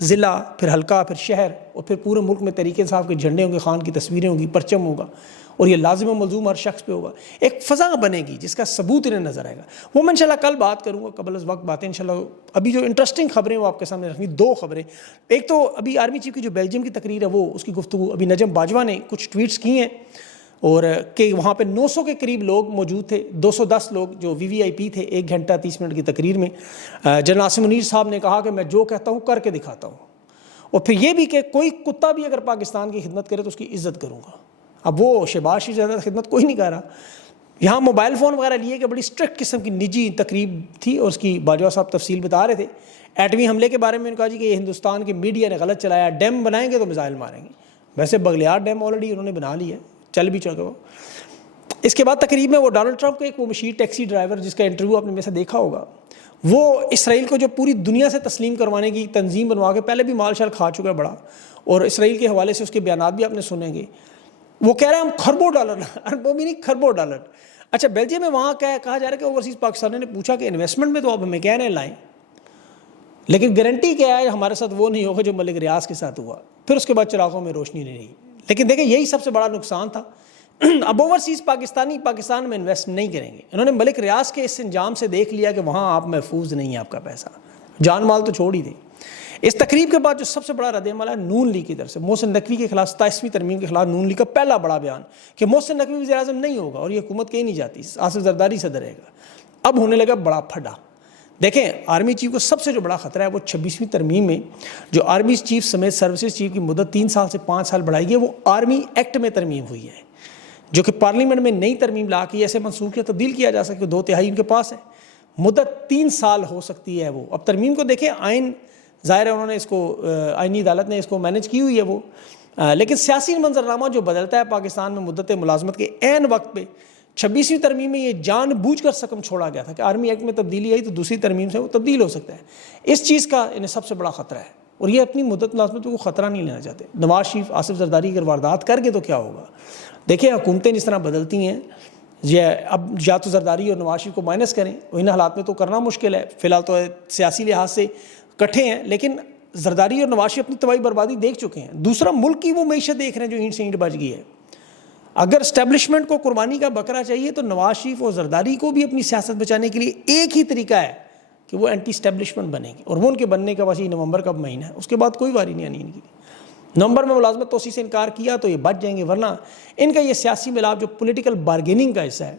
ضلع، پھر حلقہ، پھر شہر، اور پھر پورے ملک میں تحریک انصاف کے جھنڈے ہوں گے، خان کی تصویریں ہوں گی، پرچم ہوگا، اور یہ لازم و ملزوم ہر شخص پہ ہوگا. ایک فضا بنے گی جس کا ثبوت انہیں نظر آئے گا. وہ میں انشاءاللہ کل بات کروں گا، قبل از وقت باتیں انشاءاللہ. ابھی جو انٹرسٹنگ خبریں وہ آپ کے سامنے رکھنی، 2 خبریں. ایک تو ابھی آرمی چیف کی جو بیلجیم کی تقریر ہے وہ اس کی گفتگو ابھی نجم باجوہ نے کچھ ٹویٹس کی ہیں، اور کہ وہاں پہ 900 کے قریب لوگ موجود تھے، 210 لوگ جو VVIP تھے 1 گھنٹہ 30 منٹ کی تقریر میں. جنرل عاصم منیر صاحب نے کہا کہ میں جو کہتا ہوں کر کے دکھاتا ہوں، اور پھر یہ بھی کہ کوئی کتا بھی اگر پاکستان کی خدمت کرے تو اس کی عزت کروں گا. اب وہ شہباز شریف زیادہ خدمت کوئی نہیں کر رہا. یہاں موبائل فون وغیرہ لیے کہ بڑی سٹرکٹ قسم کی نجی تقریب تھی، اور اس کی باجوہ صاحب تفصیل بتا رہے تھے. ایٹمی حملے کے بارے میں انہوں نے کہا جی کہ یہ ہندوستان کے میڈیا نے غلط چلایا، ڈیم بنائیں گے تو میزائل ماریں گے. ویسے بغلیار ڈیم آلریڈی انہوں نے بنا لیا ہے، چل بھی چکا. اس کے بعد تقریب میں وہ ڈونلڈ ٹرمپ کا ایک وہ مشیر ٹیکسی ڈرائیور جس کا انٹرویو آپ نے میں سے دیکھا ہوگا، وہ اسرائیل کو جو پوری دنیا سے تسلیم کروانے کی تنظیم بنوا کے پہلے بھی مال شال کھا چکا ہے بڑا، اور اسرائیل کے حوالے سے اس کے بیانات بھی آپ نے سنیں گے. وہ کہہ رہے ہیں ہم کھربوں ڈالر، اربوں بھی نہیں کھربوں ڈالر. اچھا بیلجیم میں وہاں کہا جا رہا ہے کہ اوورسیز پاکستانیوں نے پوچھا کہ انویسٹمنٹ میں تو آپ ہمیں کہہ رہے ہیں لائیں، لیکن گارنٹی کیا ہے ہمارے ساتھ وہ نہیں ہوگا جو ملک ریاض کے ساتھ ہوا. پھر اس کے بعد چراغوں میں روشنی نہیں رہی. لیکن دیکھیں یہی سب سے بڑا نقصان تھا. اب اوورسیز پاکستانی پاکستان میں انویسٹ نہیں کریں گے. انہوں نے ملک ریاض کے اس انجام سے دیکھ لیا کہ وہاں آپ محفوظ نہیں ہے، آپ کا پیسہ جان مال تو چھوڑ ہی دیں. اس تقریب کے بعد جو سب سے بڑا رد عمل ہے نون لیگ کی طرف سے، محسن نقوی کے خلاف 27ویں ترمیم کے خلاف نون لیگ کا پہلا بڑا بیان کہ محسن نقوی وزیر اعظم نہیں ہوگا اور یہ حکومت کہیں نہیں جاتی، آصف زرداری صدر رہے گا. اب ہونے لگا بڑا پھڈا. دیکھیں آرمی چیف کو سب سے جو بڑا خطرہ ہے وہ 26ویں ترمیم میں جو آرمی چیف سمیت سروسز چیف کی مدت 3 سال سے 5 سال بڑھائی گئی، وہ آرمی ایکٹ میں ترمیم ہوئی ہے، جو کہ پارلیمنٹ میں نئی ترمیم لا کے ایسے منسوخ یا تبدیل کیا جا سکے. 2/3 ان کے پاس ہے، مدت 3 سال ہو سکتی ہے. وہ اب ترمیم کو دیکھیں، آئین ظاہر ہے انہوں نے اس کو آئینی عدالت نے اس کو مینج کی ہوئی ہے وہ، لیکن سیاسی منظرنامہ جو بدلتا ہے پاکستان میں مدت ملازمت کے عین وقت پہ. 26ویں ترمیم میں یہ جان بوجھ کر سکم چھوڑا گیا تھا کہ آرمی ایکٹ میں تبدیلی آئی تو دوسری ترمیم سے وہ تبدیل ہو سکتا ہے. اس چیز کا انہیں سب سے بڑا خطرہ ہے، اور یہ اپنی مدت ملازمت کو خطرہ نہیں لینا چاہتے. نواز شریف، آصف زرداری اگر واردات کر گئے تو کیا ہوگا؟ دیکھیں حکومتیں جس طرح بدلتی ہیں، اب یا تو زرداری اور نواز شریف کو مائنس کریں، ان حالات میں تو کرنا مشکل ہے. فی الحال تو سیاسی لحاظ سے کٹھے ہیں، لیکن زرداری اور نواز شریف اپنی تباہی بربادی دیکھ چکے ہیں. دوسرا ملک کی وہ معیشت دیکھ رہے ہیں جو اینٹ سے اینٹ بچ گئی ہے. اگر اسٹیبلشمنٹ کو قربانی کا بکرا چاہیے تو نواز شریف اور زرداری کو بھی اپنی سیاست بچانے کے لیے ایک ہی طریقہ ہے کہ وہ اینٹی اسٹیبلشمنٹ بنیں گے، اور وہ ان کے بننے کا وسیع نومبر کا مہینہ ہے. اس کے بعد کوئی واری نہیں آنی ان کی. نومبر میں ملازمت توسیع سے انکار کیا تو یہ بچ جائیں گے، ورنہ ان کا یہ سیاسی ملاپ جو پولیٹیکل بارگیننگ کا حصہ ہے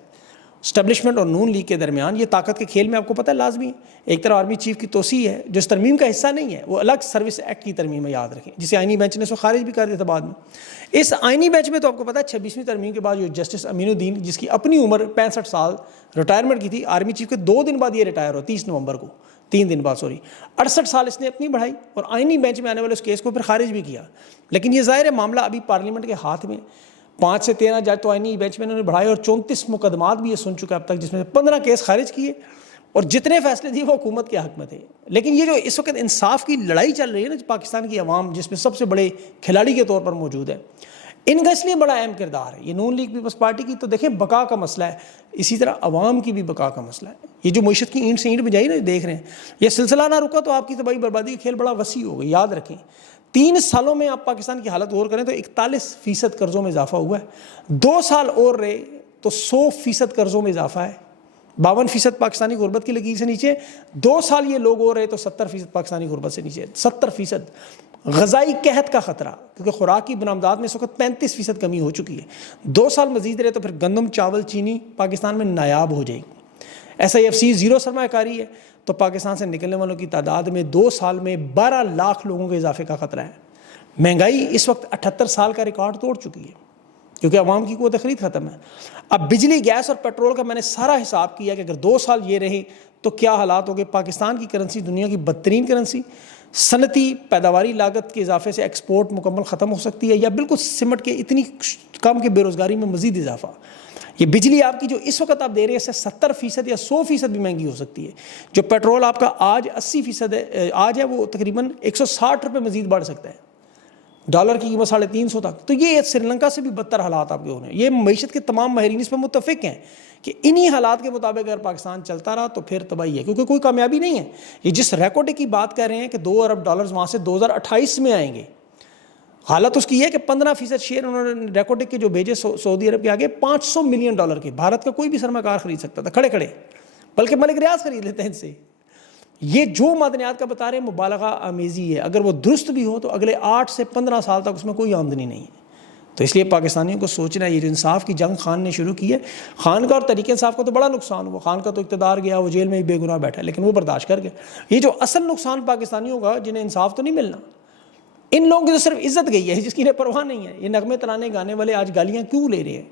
اسٹیبلشمنٹ اور نون لیگ کے درمیان، یہ طاقت کے کھیل میں آپ کو پتہ ہے لازمی ہے. ایک طرف آرمی چیف کی توسیع ہے جو اس ترمیم کا حصہ نہیں ہے، وہ الگ سروس ایکٹ کی ترمیم ہے، یاد رکھیں، جسے آئینی بینچ نے اس کو خارج بھی کر دیا تھا بعد میں. اس آئینی بینچ میں تو آپ کو پتہ ہے 26ویں ترمیم کے بعد جو جسٹس امین الدین، جس کی اپنی عمر 65 سال ریٹائرمنٹ کی تھی، آرمی چیف کے 2 دن بعد یہ ریٹائر ہو، 30 نومبر کو، 3 دن بعد 68 سال اس نے اپنی بڑھائی، اور آئینی بینچ میں آنے والے اس کیس کو پھر خارج بھی کیا. لیکن یہ ظاہر ہے معاملہ ابھی پارلیمنٹ کے ہاتھ میں. 5 سے 13 جج تو آئینی بینچ میں انہوں نے بڑھائے، اور 34 مقدمات بھی یہ سن چکا اب تک، جس میں سے 15 کیس خارج کیے، اور جتنے فیصلے دیے وہ حکومت کے حق میں تھے. لیکن یہ جو اس وقت انصاف کی لڑائی چل رہی ہے نا پاکستان کی عوام، جس میں سب سے بڑے کھلاڑی کے طور پر موجود ہے، ان کا اس لیے بڑا اہم کردار ہے. یہ نون لیگ پیپلز پارٹی کی تو دیکھیں بقا کا مسئلہ ہے، اسی طرح عوام کی بھی بقا کا مسئلہ ہے. یہ جو معیشت کی اینٹ سے اینٹ بجائی نا دیکھ رہے ہیں، یہ سلسلہ نہ رکا تو آپ کی تباہی بربادی کا کھیل بڑا وسیع ہوگا. یاد رکھیں 3 سالوں میں آپ پاکستان کی حالت غور کریں تو 41% قرضوں میں اضافہ ہوا ہے. 2 سال اور رہے تو 100% قرضوں میں اضافہ ہے. 52% پاکستانی غربت کی لکیر سے نیچے. 2 سال یہ لوگ اور رہے تو 70% پاکستانی غربت سے نیچے. 70%. غذائی قحط کا خطرہ، کیونکہ خوراک کی برآمدات میں اس وقت 35% کمی ہو چکی ہے. 2 سال مزید رہے تو پھر گندم، چاول، چینی پاکستان میں نایاب ہو جائے گی. SIFC زیرو سرمایہ کاری ہے تو پاکستان سے نکلنے والوں کی تعداد میں 2 سال میں 12 لاکھ لوگوں کے اضافے کا خطرہ ہے. مہنگائی اس وقت 78 سال کا ریکارڈ توڑ چکی ہے کیونکہ عوام کی قوت خرید ختم ہے. اب بجلی، گیس اور پیٹرول کا میں نے سارا حساب کیا کہ اگر 2 سال یہ رہے تو کیا حالات ہو گئے. پاکستان کی کرنسی دنیا کی بدترین کرنسی، صنعتی پیداواری لاگت کے اضافے سے ایکسپورٹ مکمل ختم ہو سکتی ہے، یا بالکل سمٹ کے اتنی کم کہ بے روزگاری میں مزید اضافہ. یہ بجلی آپ کی جو اس وقت آپ دے رہے ہیں اس سے 70% یا 100% بھی مہنگی ہو سکتی ہے. جو پیٹرول آپ کا آج 80% ہے، آج ہے، وہ تقریباً 160 روپے مزید بڑھ سکتا ہے. ڈالر کی قیمت 350 تک. تو یہ سری لنکا سے بھی بدتر حالات آپ کے ہو رہے ہیں. یہ معیشت کے تمام ماہرین اس پہ متفق ہیں کہ انہی حالات کے مطابق اگر پاکستان چلتا رہا تو پھر تباہی ہے, کیونکہ کوئی کامیابی نہیں ہے. یہ جس ریکارڈ کی بات کر رہے ہیں کہ 2 ارب ڈالرز وہاں سے 2028 میں آئیں گے, حالت اس کی ہے کہ 15% شیئر انہوں نے ریکارڈ کے جو بھیجے سعودی عرب کے آگے $500 ملین کے. بھارت کا کوئی بھی سرمایہ کار خرید سکتا تھا کھڑے کھڑے, بلکہ ملک ریاض خرید لیتے ہیں ان سے. یہ جو معدنیات کا بتا رہے ہیں مبالغہ آمیزی ہے. اگر وہ درست بھی ہو تو اگلے 8 سے 15 سال تک اس میں کوئی آمدنی نہیں ہے. تو اس لیے پاکستانیوں کو سوچنا ہے, یہ جو انصاف کی جنگ خان نے شروع کی ہے, خان کا اور تحریک انصاف کا تو بڑا نقصان ہوا. خان کا تو اقتدار گیا, وہ جیل میں ہی بے گناہ بیٹھا, لیکن وہ برداشت کر گیا. یہ جو اصل نقصان پاکستانیوں کا, جنہیں انصاف تو نہیں ملنا, ان لوگوں کی تو صرف عزت گئی ہے جس کی انہیں پرواہ نہیں ہے. یہ نغمے ترانے گانے والے آج گالیاں کیوں لے رہے ہیں؟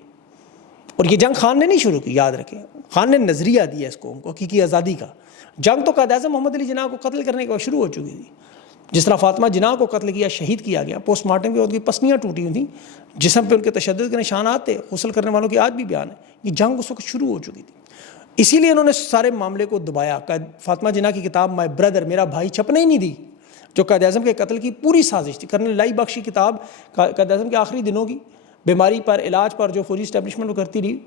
اور یہ جنگ خان نے نہیں شروع کی, یاد رکھیں. خان نے نظریہ دیا اس قوم کو حقیقی آزادی کا. جنگ تو قائد اعظم محمد علی جناح کو قتل کرنے کے بعد شروع ہو چکی تھی. جس طرح فاطمہ جناح کو قتل کیا, شہید کیا گیا, پوسٹ مارٹم کے بعد ان کی پسلیاں ٹوٹی ہوئی تھیں, جسم پہ ان کے تشدد کے نشانات تھے, غسل کرنے والوں کی آج بھی بیان ہے. یہ جنگ اس وقت شروع ہو چکی تھی. اسی لیے انہوں نے سارے معاملے کو دبایا. فاطمہ جناح کی کتاب مائی بردر, میرا بھائی, چھپنے ہی نہیں دی, جو قائد اعظم کے قتل کی پوری سازش تھی. کرنل لائی بخشی کتاب قائد اعظم کے آخری دنوں کی بیماری پر, علاج پر جو فوجی اسٹیبلشمنٹ وہ کرتی رہی,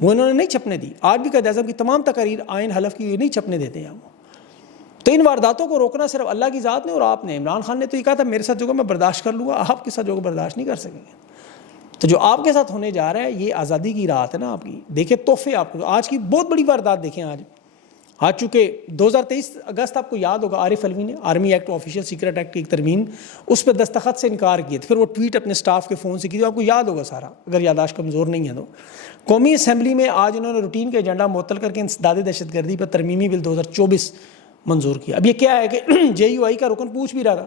وہ انہوں نے نہیں چھپنے دی. آج بھی قائد اعظم کی تمام تقاریر آئین حلف کی نہیں چھپنے دیتے ہیں وہ. تو ان وارداتوں کو روکنا صرف اللہ کی ذات نے اور آپ نے. عمران خان نے تو یہ کہا تھا میرے ساتھ جو میں برداشت کر لوں گا, آپ کے ساتھ جو برداشت نہیں کر سکیں گے. تو جو آپ کے ساتھ ہونے جا رہا ہے یہ آزادی کی رات ہے نا آپ کی. دیکھیں تحفے آپ کو آج کی بہت بڑی واردات دیکھیں. آج چونکہ 2023 اگست آپ کو یاد ہوگا, عارف علوی نے army act official secret act کی ایک ترمیم, اس پہ دستخط سے انکار کیے تھے. پھر وہ ٹویٹ اپنے سٹاف کے فون سے کی, آپ کو یاد ہوگا سارا, اگر یادداشت کمزور نہیں ہے تو. قومی اسمبلی میں آج انہوں نے روٹین کا ایجنڈا معطل کر کے انسداد دہشت گردی پر ترمیمی بل 2024 منظور کیا. اب یہ کیا ہے کہ JUI کا رکن پوچھ بھی رہا تھا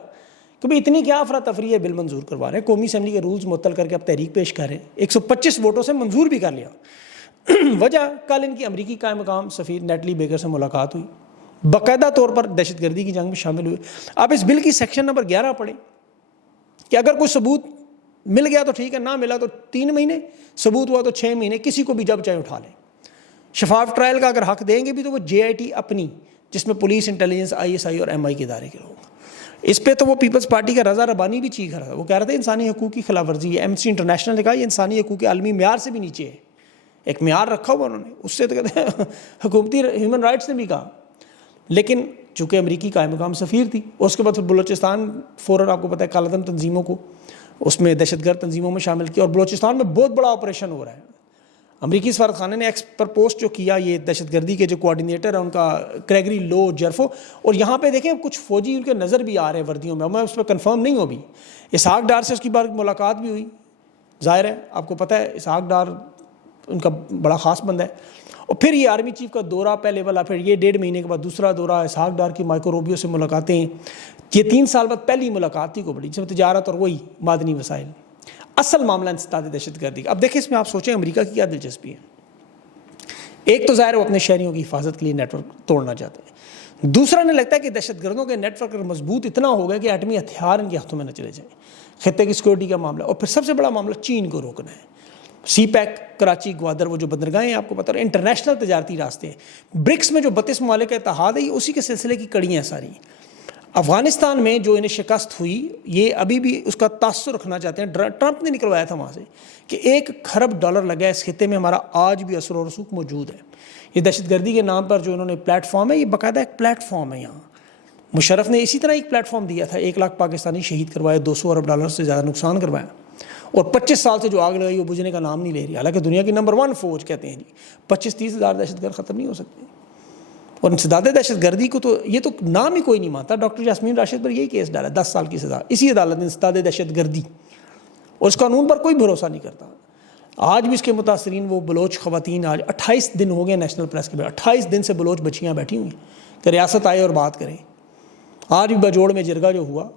کہ بھئی اتنی کیا افراتفری ہے, بل منظور کروا رہے ہیں. قومی اسمبلی کے رولز معطل کر کے اب تحریک پیش کر رہے ہیں. 125 ووٹوں سے منظور بھی کر لیا. وجہ کل ان کی امریکی قائم مقام سفیر نیٹلی بیکر سے ملاقات ہوئی, باقاعدہ طور پر دہشت گردی کی جنگ میں شامل ہوئے. آپ اس بل کی سیکشن نمبر 11 پڑھیں کہ اگر کوئی ثبوت مل گیا تو ٹھیک ہے, نہ ملا تو 3 مہینے, ثبوت ہوا تو 6 مہینے, کسی کو بھی جب چاہے اٹھا لیں. شفاف ٹرائل کا اگر حق دیں گے بھی تو وہ JIT اپنی, جس میں پولیس, انٹیلیجنس, ISI اور MI کے ادارے کے لوگ. اس پہ تو وہ پیپلز پارٹی کا رضا ربانی بھی چیخ رہا تھا. وہ کہہ رہے تھے انسانی حقوق کی خلاف ورزی ہے. ایمنسٹی انٹرنیشنل نے کہا یہ انسانی حقوق کے عالمی معیار سے بھی نیچے ہے. ایک معیار رکھا ہوا انہوں نے, اس سے تو کہتے ہیں حکومتی ہیومن رائٹس نے بھی کہا. لیکن چونکہ امریکی قائم مقام سفیر تھی, اس کے بعد پھر بلوچستان فوراً آپ کو پتہ ہے کالعدم تنظیموں کو اس میں دہشت گرد تنظیموں میں شامل کیا, اور بلوچستان میں بہت بڑا آپریشن ہو رہا ہے. امریکی سفارت خانے نے ایکس پر پوسٹ جو کیا, یہ دہشت گردی کے جو کوآرڈینیٹر ہیں ان کا کریگری لو جرفو, اور یہاں پہ دیکھیں کچھ فوجی ان کے نظر بھی آ رہے ہیں وردیوں میں. میں اس پہ کنفرم نہیں ہوں ابھی. اسحاق ڈار سے اس کی بار ملاقات بھی ہوئی, ظاہر ہے آپ کو پتہ ہے اسحاق ڈار ان کا بڑا خاص بندہ ہے. اور پھر یہ آرمی چیف کا دورہ پہلے والا, پھر یہ 1.5 مہینے کے بعد دوسرا دورہ, اسحاق ڈار کی مائیکرو روبیو سے ملاقاتیں. یہ 3 سال بعد پہلی ملاقات تھی کو بڑی, جس میں تجارت اور وہی معدنی وسائل. اصل معاملہ انسداد دہشت گردی کا. اب دیکھیں اس میں آپ سوچیں امریکہ کی کیا دلچسپی ہے. ایک تو ظاہر وہ اپنے شہریوں کی حفاظت کے لیے نیٹ ورک توڑنا چاہتے ہیں. دوسرا انہیں لگتا ہے کہ دہشت گردوں کے نیٹ ورک مضبوط اتنا ہو گیا کہ ایٹمی ہتھیار ان کے ہاتھوں میں نہ چلے جائیں. خطے کی سیکورٹی کا معاملہ, اور پھر سب سے بڑا معاملہ چین کو روکنا ہے. سی پیک, کراچی, گوادر, وہ جو بندرگاہیں ہیں آپ کو پتہ ہے, انٹرنیشنل تجارتی راستے ہیں. برکس میں جو 32 ممالک کا اتحاد ہے, یہ اسی کے سلسلے کی کڑیاں ہیں ساری. افغانستان میں جو انہیں شکست ہوئی, یہ ابھی بھی اس کا تاثر رکھنا چاہتے ہیں. ٹرمپ نے نکلوایا تھا وہاں سے کہ $1 کھرب لگا ہے اس خطے میں, ہمارا آج بھی اثر و رسوخ موجود ہے. یہ دہشت گردی کے نام پر جو انہوں نے پلیٹ فارم ہے, یہ باقاعدہ ایک پلیٹ فارم ہے. یہاں مشرف نے اسی طرح ایک پلیٹ فارم دیا تھا, 1 لاکھ پاکستانی شہید کروائے, $200 ارب سے زیادہ نقصان کروایا, اور 25 سال سے جو آگ لگائی وہ بجھنے کا نام نہیں لے رہی. حالانکہ دنیا کی نمبر 1 فوج کہتے ہیں جی, 25-30 ہزار دہشت گرد ختم نہیں ہو سکتے. اور انسداد دہشت گردی کو تو یہ تو نام ہی کوئی نہیں مانتا. ڈاکٹر یاسمین راشد پر یہی کیس ڈالا, 10 سال کی سزا اسی عدالت نے, انسداد دہشت گردی, اور اس قانون پر کوئی بھروسہ نہیں کرتا. آج بھی اس کے متاثرین وہ بلوچ خواتین, آج 28 دن ہو گئے نیشنل پریس کے بعد, 28 دن سے بلوچ بچیاں بیٹھی ہوئی ہیں کہ ریاست آئے اور بات کریں. آج بھی باجوڑ میں جرگہ جو ہوا,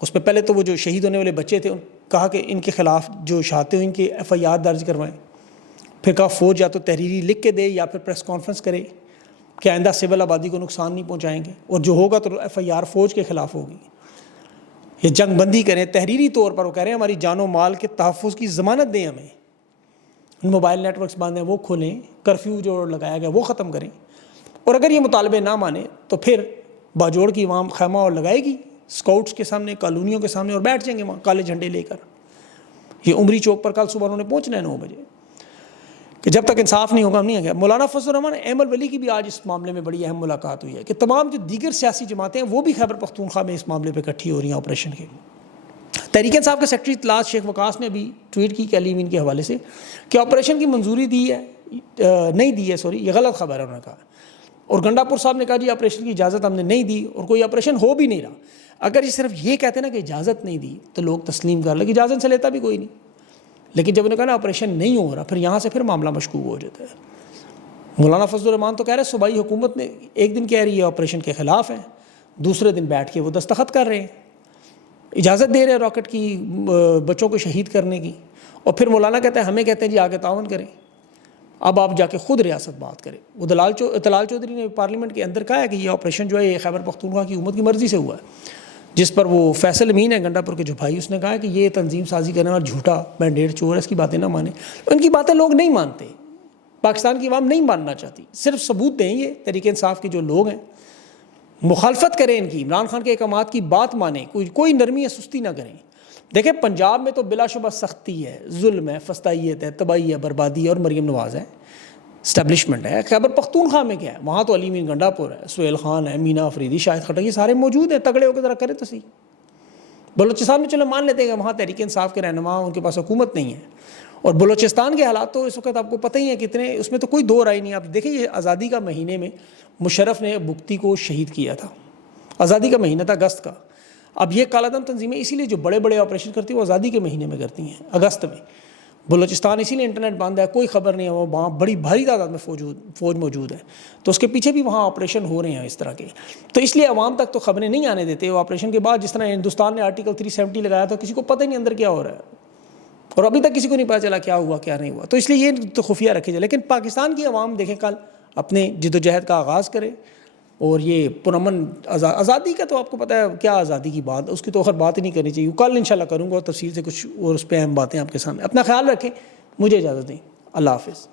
اس پہ پہلے تو وہ جو شہید ہونے والے بچے تھے کہا کہ ان کے خلاف جو شہادتیں ہوئیں ان کے FIR درج کروائیں. پھر کہا فوج یا تو تحریری لکھ کے دے یا پھر پریس کانفرنس کرے کہ آئندہ سول آبادی کو نقصان نہیں پہنچائیں گے, اور جو ہوگا تو FIR فوج کے خلاف ہوگی. یہ جنگ بندی کریں تحریری طور پر. وہ کہہ رہے ہیں ہماری جان و مال کے تحفظ کی ضمانت دیں ہمیں. موبائل نیٹ ورکس بند ہیں وہ کھولیں, کرفیو جو لگایا گیا وہ ختم کریں. اور اگر یہ مطالبے نہ مانیں تو پھر باجوڑ کی عوام خیمہ اور لگائے گی, اسکاؤٹس کے سامنے, کالونیوں کے سامنے, اور بیٹھ جائیں گے وہاں کالے جھنڈے لے کر. یہ عمری چوک پر کل صبح انہوں نے پہنچنا ہے 9 بجے, کہ جب تک انصاف نہیں ہوگا ہم نہیں آئیں گے. مولانا فضل الرحمان احمد ولی کی بھی آج اس معاملے میں بڑی اہم ملاقات ہوئی ہے کہ تمام جو دیگر سیاسی جماعتیں ہیں وہ بھی خیبر پختونخوا میں اس معاملے پہ اکٹھی ہو رہی ہیں آپریشن کے. تحریک انصاف کے سیکرٹری اطلاعات شیخ وقاص نے بھی ٹویٹ کی کہ علی امین کے حوالے سے کہ آپریشن کی منظوری دی ہے, نہیں دی ہے, سوری, یہ غلط خبر ہے انہوں نے کہا. اور گنڈا پور صاحب نے کہا جی آپریشن کی اجازت ہم نے نہیں دی اور کوئی آپریشن ہو بھی نہیں رہا. اگر یہ صرف یہ کہتے نا کہ اجازت نہیں دی تو لوگ تسلیم کر لیں کہ اجازت سے لیتا بھی کوئی نہیں, لیکن جب انہوں نے کہا نا آپریشن نہیں ہو رہا, پھر یہاں سے پھر معاملہ مشکوک ہو جاتا ہے. مولانا فضل الرحمان تو کہہ رہے ہیں صوبائی حکومت نے ایک دن کہہ رہی ہے آپریشن کے خلاف ہیں, دوسرے دن بیٹھ کے وہ دستخط کر رہے ہیں, اجازت دے رہے ہیں راکٹ کی بچوں کو شہید کرنے کی, اور پھر مولانا کہتے ہیں ہمیں کہتے ہیں جی آگے تعاون کریں. اب آپ جا کے خود ریاست بات کریں. وہ طلال چودھری نے پارلیمنٹ کے اندر کہا ہے کہ یہ آپریشن جو ہے یہ خیبر پختونخوا کی حکومت کی مرضی سے ہوا ہے, جس پر وہ فیصل امین ہے گنڈا پور کے جو بھائی, اس نے کہا ہے کہ یہ تنظیم سازی کرنے والا جھوٹا مینڈیٹ چور ہے, اس کی باتیں نہ مانیں. ان کی باتیں لوگ نہیں مانتے, پاکستان کی عوام نہیں ماننا چاہتی. صرف ثبوت دیں یہ تحریک انصاف کے جو لوگ ہیں, مخالفت کریں ان کی, عمران خان کے احکامات کی بات مانیں, کوئی نرمی یا سستی نہ کریں. دیکھیں پنجاب میں تو بلا شبہ سختی ہے, ظلم ہے, فسطائیت ہے, تباہی ہے, بربادی ہے اور مریم نواز ہے, اسٹیبلشمنٹ ہے. خیبر پختونخوا میں کیا ہے؟ وہاں تو علی امین گنڈا پور ہے, سہیل خان ہے, مینا افریدی, شاہد خٹک, یہ سارے موجود ہیں. تگڑے ہو کے ذرا کریں تو صحیح. بلوچستان میں چلو مان لیتے ہیں کہ وہاں تحریک انصاف کے رہنما, ان کے پاس حکومت نہیں ہے. اور بلوچستان کے حالات تو اس وقت آپ کو پتہ ہی ہے کتنے, اس میں تو کوئی دو رائے نہیں. آپ دیکھیں یہ آزادی کا مہینے میں مشرف نے بگٹی کو شہید کیا تھا, آزادی کا مہینہ تھا اگست کا. اب یہ کالا دم تنظیمیں اسی لیے جو بڑے بڑے آپریشن کرتی ہیں وہ آزادی کے مہینے میں کرتی ہیں, اگست میں. بلوچستان اسی لیے انٹرنیٹ بند ہے, کوئی خبر نہیں ہے, وہ وہاں بڑی بھاری تعداد میں فوج موجود ہے, تو اس کے پیچھے بھی وہاں آپریشن ہو رہے ہیں اس طرح کے. تو اس لیے عوام تک تو خبریں نہیں آنے دیتے. وہ آپریشن کے بعد جس طرح ہندوستان نے آرٹیکل 370 لگایا تھا, کسی کو پتہ ہی نہیں اندر کیا ہو رہا ہے, اور ابھی تک کسی کو نہیں پتہ چلا کیا ہوا کیا نہیں ہوا. تو اس لیے یہ تو خفیہ رکھے جائے. لیکن پاکستان کی عوام دیکھیں کل اپنے جد و جہد کا آغاز کرے, اور یہ پرامن آزادی کا تو آپ کو پتہ ہے کیا آزادی کی بات, اس کی تو آخر بات ہی نہیں کرنی چاہیے. کل انشاءاللہ کروں گا اور تفصیل سے کچھ اور اس پہ اہم باتیں آپ کے سامنے. اپنا خیال رکھیں, مجھے اجازت دیں, اللہ حافظ.